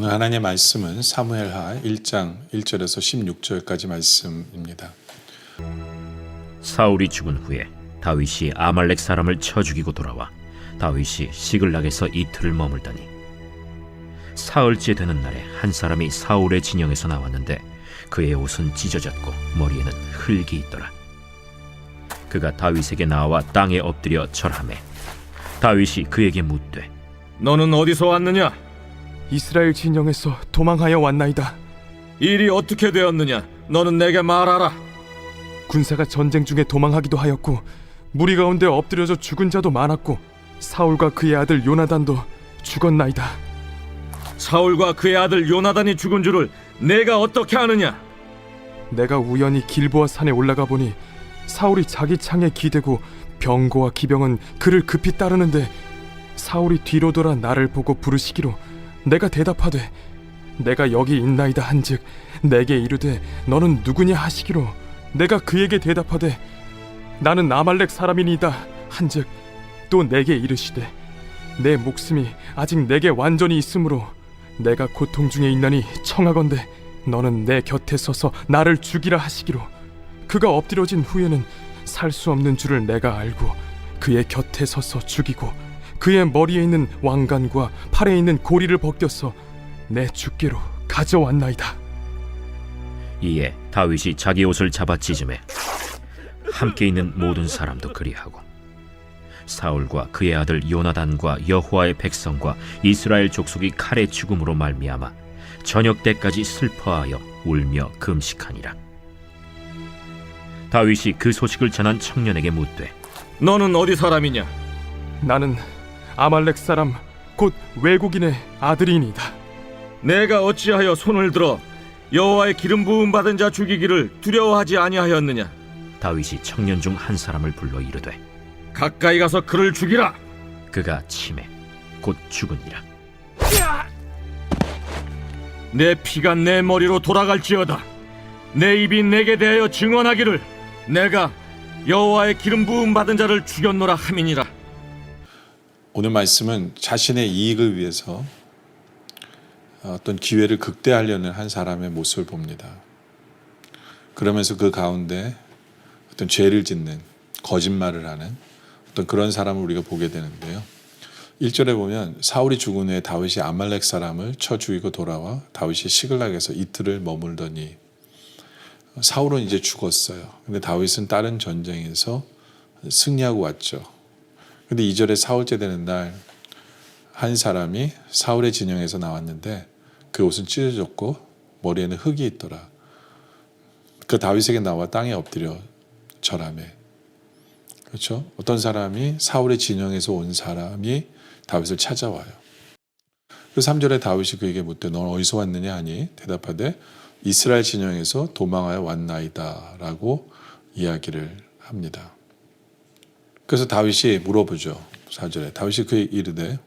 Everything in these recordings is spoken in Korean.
오늘 하나님의 말씀은 사무엘하 1장 1절에서 16절까지 말씀입니다. 사울이 죽은 후에 다윗이 아말렉 사람을 쳐 죽이고 돌아와 다윗이 시글락에서 이틀을 머물더니 사흘째 되는 날에 한 사람이 사울의 진영에서 나왔는데 그의 옷은 찢어졌고 머리에는 흙이 있더라. 그가 다윗에게 나와 땅에 엎드려 절하매 다윗이 그에게 묻되 너는 어디서 왔느냐? 이스라엘 진영에서 도망하여 왔나이다. 일이 어떻게 되었느냐? 너는 내게 말하라. 군사가 전쟁 중에 도망하기도 하였고 무리 가운데 엎드려져 죽은 자도 많았고 사울과 그의 아들 요나단도 죽었나이다. 사울과 그의 아들 요나단이 죽은 줄을 내가 어떻게 아느냐? 내가 우연히 길보아 산에 올라가 보니 사울이 자기 창에 기대고 병거와 기병은 그를 급히 따르는데 사울이 뒤로 돌아 나를 보고 부르시기로 내가 대답하되 내가 여기 있나이다 한즉 내게 이르되 너는 누구냐 하시기로 내가 그에게 대답하되 나는 아말렉 사람이니이다 한즉 또 내게 이르시되 내 목숨이 아직 내게 완전히 있으므로 내가 고통 중에 있나니 청하건대 너는 내 곁에 서서 나를 죽이라 하시기로 그가 엎드려진 후에는 살 수 없는 줄을 내가 알고 그의 곁에 서서 죽이고 그의 머리에 있는 왕관과 팔에 있는 고리를 벗겨서 내 주께로 가져왔나이다. 이에 다윗이 자기 옷을 잡아 찢으매 함께 있는 모든 사람도 그리하고 사울과 그의 아들 요나단과 여호와의 백성과 이스라엘 족속이 칼의 죽음으로 말미암아 저녁 때까지 슬퍼하여 울며 금식하니라. 다윗이 그 소식을 전한 청년에게 묻되 너는 어디 사람이냐? 나는 아말렉 사람 곧 외국인의 아들이니이다. 내가 어찌하여 손을 들어 여호와의 기름 부음 받은 자 죽이기를 두려워하지 아니하였느냐? 다윗이 청년 중 한 사람을 불러 이르되 가까이 가서 그를 죽이라. 그가 치매 곧 죽으니라. 내 피가 내 머리로 돌아갈지어다. 내 입이 내게 대하여 증언하기를 내가 여호와의 기름 부음 받은 자를 죽였노라 함이니라. 오늘 말씀은 자신의 이익을 위해서 어떤 기회를 극대화하려는 한 사람의 모습을 봅니다. 그러면서 그 가운데 어떤 죄를 짓는 거짓말을 하는 어떤 그런 사람을 우리가 보게 되는데요. 1절에 보면 사울이 죽은 후에 다윗이 아말렉 사람을 쳐 죽이고 돌아와 다윗이 시글락에서 이틀을 머물더니 사울은 이제 죽었어요. 근데 다윗은 다른 전쟁에서 승리하고 왔죠. 근데 2절에 사흘째 되는 날 한 사람이 사울의 진영에서 나왔는데 그 옷은 찢어졌고 머리에는 흙이 있더라. 그 다윗에게 나와 땅에 엎드려 절하매. 그렇죠? 어떤 사람이 사울의 진영에서 온 사람이 다윗을 찾아와요. 그 3절에 다윗이 그에게 묻되 넌 어디서 왔느냐 하니 대답하되 이스라엘 진영에서 도망하여 왔나이다 라고 이야기를 합니다. 그래서 다윗이 물어보죠. 4절에 다윗이 그에게 이르되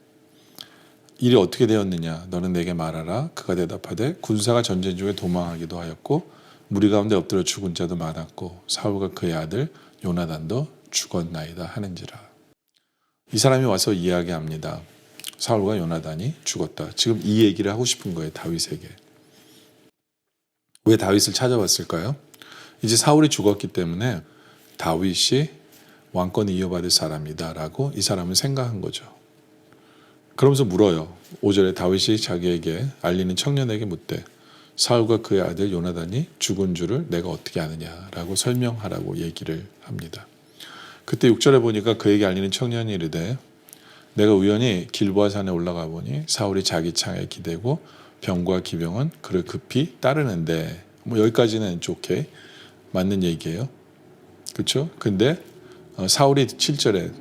일이 어떻게 되었느냐 너는 내게 말하라. 그가 대답하되 군사가 전쟁 중에 도망하기도 하였고 무리 가운데 엎드려 죽은 자도 많았고 사울과 그의 아들 요나단도 죽었나이다 하는지라. 이 사람이 와서 이야기합니다. 사울과 요나단이 죽었다. 지금 이 얘기를 하고 싶은 거예요. 다윗에게. 왜 다윗을 찾아왔을까요? 이제 사울이 죽었기 때문에 다윗이 왕권을 이어받을 사람이다 라고 이 사람은 생각한 거죠. 그러면서 물어요. 5절에 다윗이 자기에게 알리는 청년에게 묻되 사울과 그의 아들 요나단이 죽은 줄을 내가 어떻게 아느냐라고 설명하라고 얘기를 합니다. 그때 6절에 보니까 그에게 알리는 청년이 이르되 내가 우연히 길보아 산에 올라가 보니 사울이 자기 창에 기대고 병과 기병은 그를 급히 따르는데 여기까지는 좋게 맞는 얘기예요. 그렇죠? 근데 사울이 7절에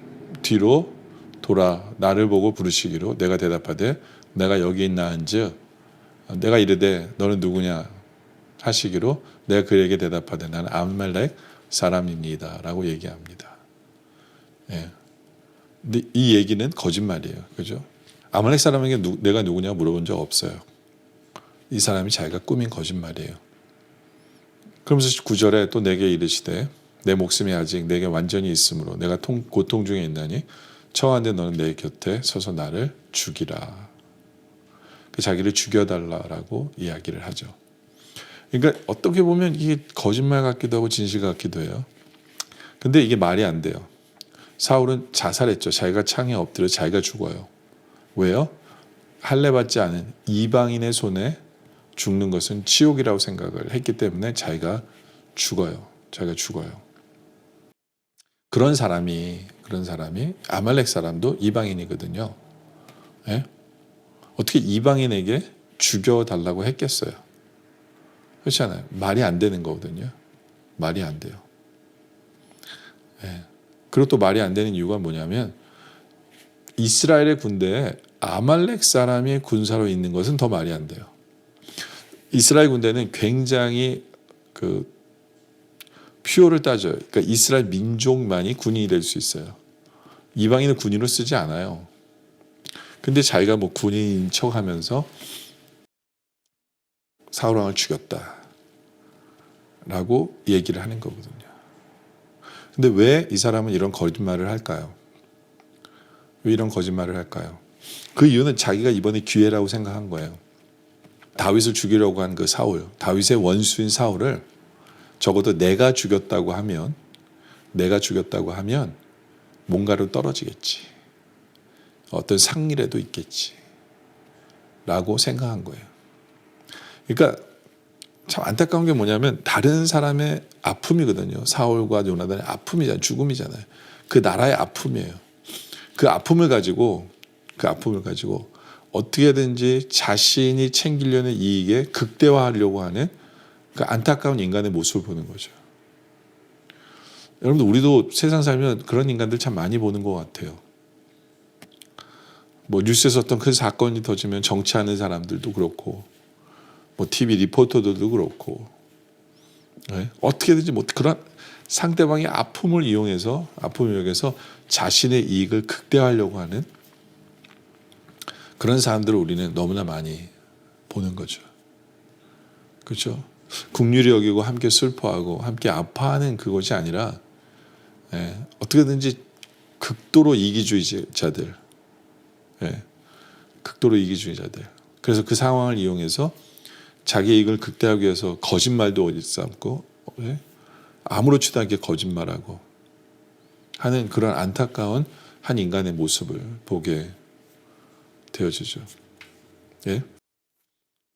뒤로 돌아 나를 보고 부르시기로 내가 대답하되 내가 여기 있나 한즉 내가 이르되 너는 누구냐 하시기로 내가 그에게 대답하되 나는 아말렉 사람입니다 라고 얘기합니다. 예. 근데 이 얘기는 거짓말이에요. 그죠? 아말렉 사람에게 내가 누구냐 물어본 적 없어요. 이 사람이 자기가 꾸민 거짓말이에요. 그러면서 9절에 또 내게 이르시되 내 목숨이 아직 내게 완전히 있으므로 내가 고통 중에 있나니 청하건대 너는 내 곁에 서서 나를 죽이라. 그 자기를 죽여달라라고 이야기를 하죠. 그러니까 어떻게 보면 이게 거짓말 같기도 하고 진실 같기도 해요. 근데 이게 말이 안 돼요. 사울은 자살했죠. 자기가 창에 엎드려 자기가 죽어요. 왜요? 할례받지 않은 이방인의 손에 죽는 것은 지옥이라고 생각을 했기 때문에 자기가 죽어요. 자기가 죽어요. 그런 사람이 아말렉 사람도 이방인이거든요. 예? 어떻게 이방인에게 죽여달라고 했겠어요? 그렇잖아요. 말이 안 되는 거거든요. 말이 안 돼요. 예. 그리고 또 말이 안 되는 이유가 뭐냐면 이스라엘의 군대에 아말렉 사람이 군사로 있는 것은 더 말이 안 돼요. 이스라엘 군대는 굉장히 퓨어를 따져요. 그러니까 이스라엘 민족만이 군인이 될 수 있어요. 이방인은 군인으로 쓰지 않아요. 근데 자기가 뭐 군인인 척하면서 사울 왕을 죽였다 라고 얘기를 하는 거거든요. 근데 왜 이 사람은 이런 거짓말을 할까요? 왜 이런 거짓말을 할까요? 그 이유는 자기가 이번에 기회라고 생각한 거예요. 다윗을 죽이려고 한 그 사울, 다윗의 원수인 사울을 적어도 내가 죽였다고 하면 뭔가로 떨어지겠지. 어떤 상이라도 있겠지. 라고 생각한 거예요. 그러니까 참 안타까운 게 뭐냐면 다른 사람의 아픔이거든요. 사울과 요나단의 아픔이잖아요. 죽음이잖아요. 그 나라의 아픔이에요. 그 아픔을 가지고 어떻게든지 자신이 챙기려는 이익에 극대화하려고 하는 그 안타까운 인간의 모습을 보는 거죠. 여러분들 우리도 세상 살면 그런 인간들 참 많이 보는 것 같아요. 뭐 뉴스에서 어떤 큰 사건이 터지면 정치하는 사람들도 그렇고 뭐 TV 리포터들도 그렇고 네? 어떻게든지 뭐 그런 상대방의 아픔을 이용해서 자신의 이익을 극대화하려고 하는 그런 사람들을 우리는 너무나 많이 보는 거죠. 그렇죠? 긍휼히 여기고 함께 슬퍼하고 함께 아파하는 그것이 아니라 어떻게든지 극도로 이기주의자들. 그래서 그 상황을 이용해서 자기 이익을 극대화하기 위해서 거짓말도 어디 삼고 아무렇지도 않게 거짓말하고 하는 그런 안타까운 한 인간의 모습을 보게 되어지죠.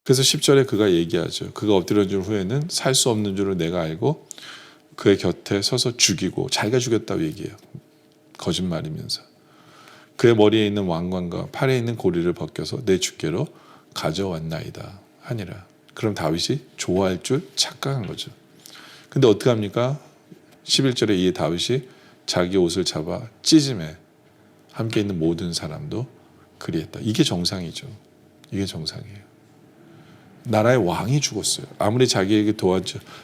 그래서 10절에 그가 얘기하죠. 그가 엎드려진 줄 후에는 살 수 없는 줄을 내가 알고 그의 곁에 서서 죽이고 자기가 죽였다고 얘기해요. 거짓말이면서. 그의 머리에 있는 왕관과 팔에 있는 고리를 벗겨서 내 주께로 가져왔나이다 하니라. 그럼 다윗이 좋아할 줄 착각한 거죠. 근데 어떻게 합니까? 11절에 이에 다윗이 자기 옷을 잡아 찢음에 함께 있는 모든 사람도 그리했다. 이게 정상이죠. 이게 정상이에요. 나라의 왕이 죽었어요. 아무리 자기에게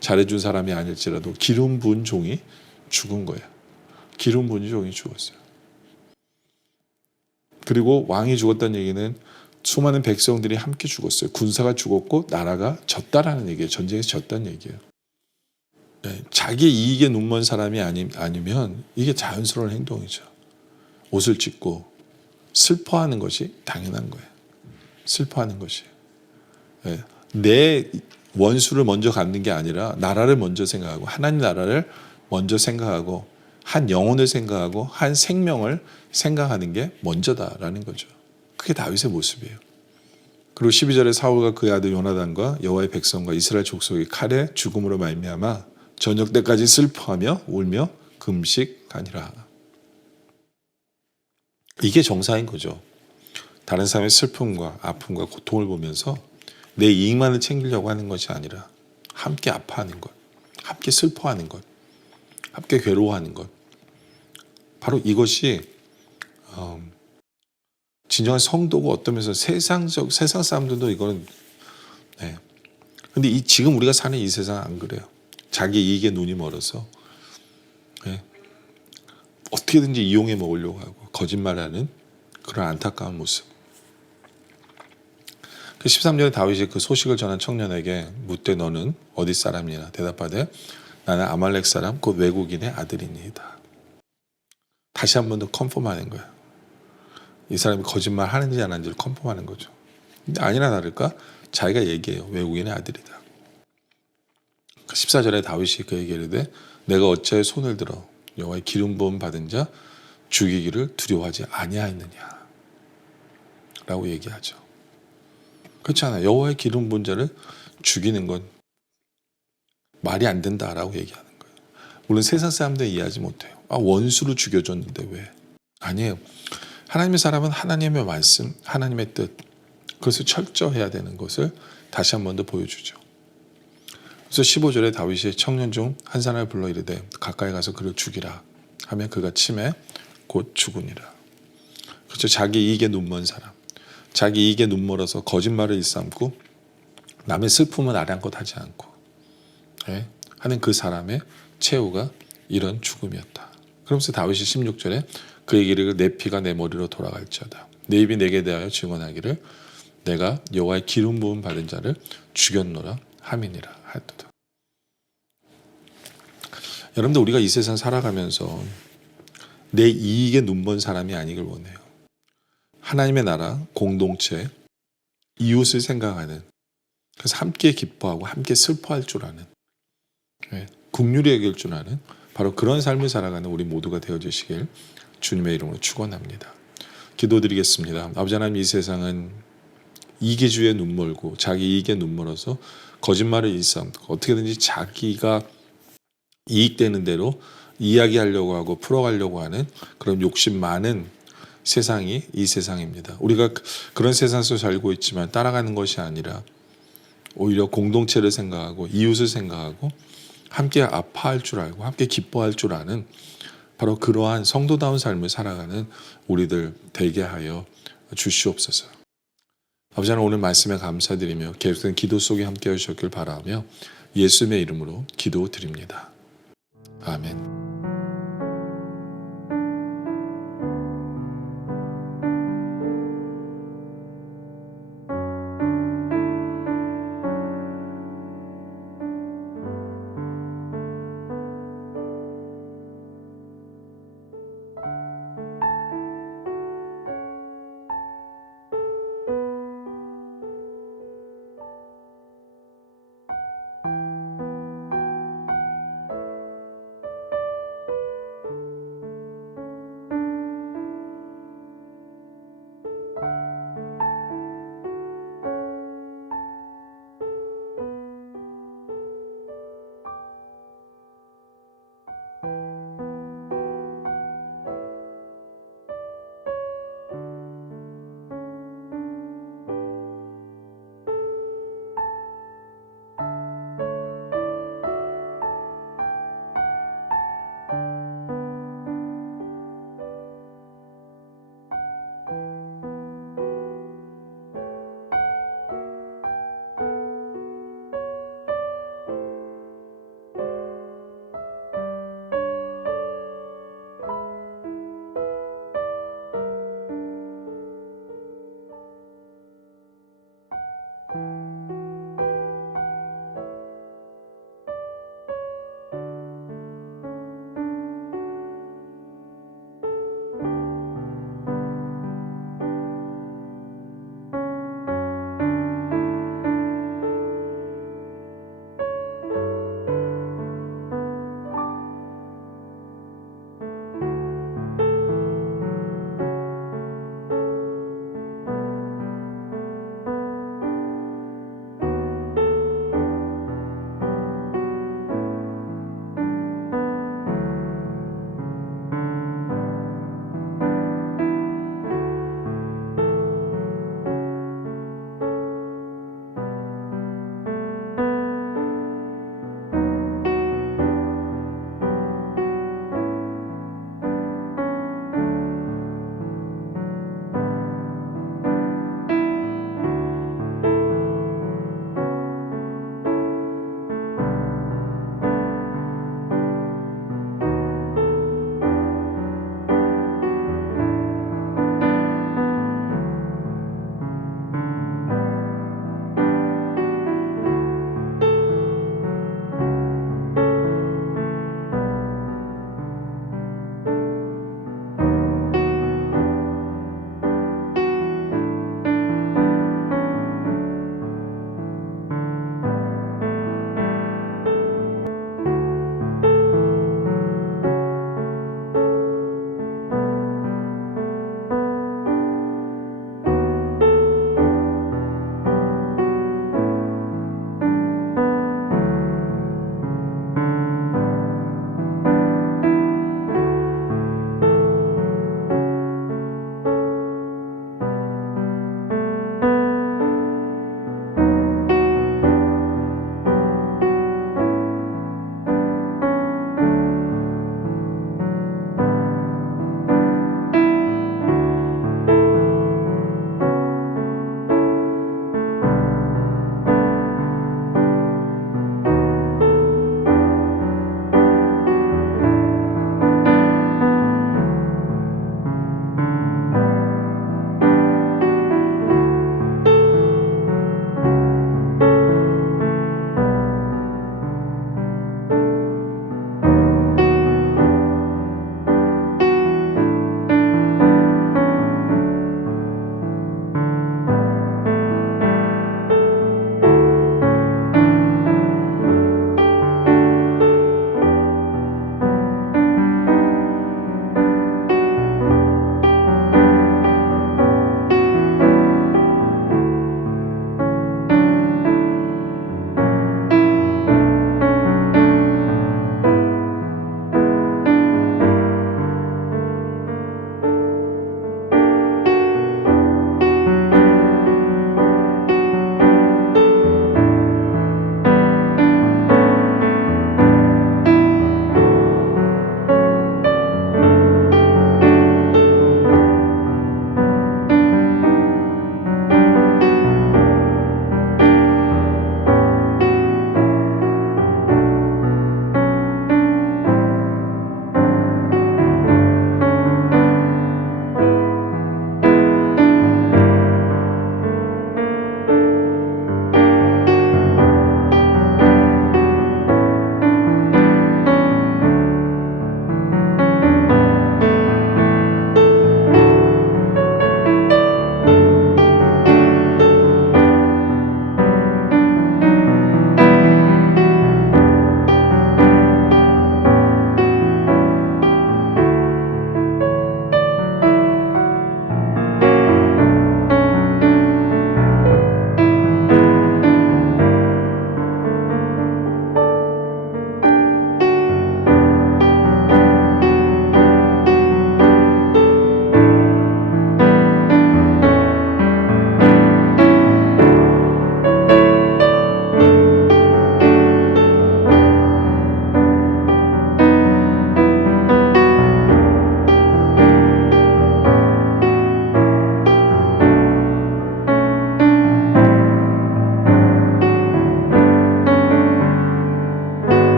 잘해준 사람이 아닐지라도 기름 부은 종이 죽은 거예요. 기름 부은 종이 죽었어요. 그리고 왕이 죽었다는 얘기는 수많은 백성들이 함께 죽었어요. 군사가 죽었고 나라가 졌다라는 얘기예요. 전쟁에서 졌다는 얘기예요. 자기 이익에 눈먼 사람이 아니면 이게 자연스러운 행동이죠. 옷을 찢고 슬퍼하는 것이 당연한 거예요. 슬퍼하는 것이. 내 원수를 먼저 갖는 게 아니라 나라를 먼저 생각하고 하나님 나라를 먼저 생각하고 한 영혼을 생각하고 한 생명을 생각하는 게 먼저다라는 거죠. 그게 다윗의 모습이에요. 그리고 12절에 사울과 그의 아들 요나단과 여호와의 백성과 이스라엘 족속이 칼에 죽음으로 말미암아 저녁 때까지 슬퍼하며 울며 금식하니라. 이게 정상인 거죠. 다른 사람의 슬픔과 아픔과 고통을 보면서 내 이익만을 챙기려고 하는 것이 아니라 함께 아파하는 것, 함께 슬퍼하는 것, 함께 괴로워하는 것. 바로 이것이 진정한 성도고 어떤 면에서 세상 사람들도 이거는 근데 지금 우리가 사는 이 세상은 안 그래요. 자기 이익에 눈이 멀어서 어떻게든지 이용해 먹으려고 하고 거짓말하는 그런 안타까운 모습. 그 13절에 다윗이 그 소식을 전한 청년에게 묻되 너는 어디 사람이냐 대답하되 나는 아말렉 사람 곧 외국인의 아들이니이다. 다시 한 번 더 컨펌하는 거예요. 이 사람이 거짓말 하는지 안 하는지를 컨펌하는 거죠. 근데 아니나 다를까 자기가 얘기해요. 외국인의 아들이다. 14절에 다윗이 그에게 이르되 내가 어찌하여 손을 들어 여호와의 기름 부음 받은 자 죽이기를 두려워하지 아니하였느냐 라고 얘기하죠. 그렇지 않아요. 여호와의 기름 부은 자를 죽이는 건 말이 안 된다라고 얘기하는 거예요. 물론 세상 사람들은 이해하지 못해요. 원수로 죽여줬는데 왜? 아니에요. 하나님의 사람은 하나님의 말씀, 하나님의 뜻, 그것을 철저해야 되는 것을 다시 한 번 더 보여주죠. 그래서 15절에 다윗이 청년 중 한 사람을 불러 이르되 가까이 가서 그를 죽이라 하면 그가 치매 곧 죽으니라. 그렇죠. 자기 이익에 눈먼 사람, 자기 이익에 눈멀어서 거짓말을 일삼고 남의 슬픔을 아랑곳하지 않고 하는 그 사람의 최후가 이런 죽음이었다. 그러면서 다윗이 16절에 그에게 이르기를 내 피가 내 머리로 돌아갈지어다. 내 입이 내게 대하여 증언하기를 내가 여호와의 기름 부음 받은 자를 죽였노라 함이니라 하였도다. 여러분들 우리가 이 세상 살아가면서 내 이익에 눈먼 사람이 아니길 원해요. 하나님의 나라, 공동체, 이웃을 생각하는, 그래서 함께 기뻐하고 함께 슬퍼할 줄 아는, 긍휼히 여길 줄 아는 바로 그런 삶을 살아가는 우리 모두가 되어주시길 주님의 이름으로 축원합니다. 기도드리겠습니다. 아버지 하나님, 이 세상은 이기주의에 눈멀고 자기 이익에 눈멀어서 거짓말을 일삼고 어떻게든지 자기가 이익되는 대로 이야기하려고 하고 풀어가려고 하는 그런 욕심 많은 세상이 이 세상입니다. 우리가 그런 세상 속에 살고 있지만 따라가는 것이 아니라 오히려 공동체를 생각하고 이웃을 생각하고 함께 아파할 줄 알고 함께 기뻐할 줄 아는 바로 그러한 성도다운 삶을 살아가는 우리들 되게 하여 주시옵소서. 아버지 하나님, 오늘 말씀에 감사드리며 계속된 기도 속에 함께 하셨길 바라며 예수님의 이름으로 기도드립니다. 아멘.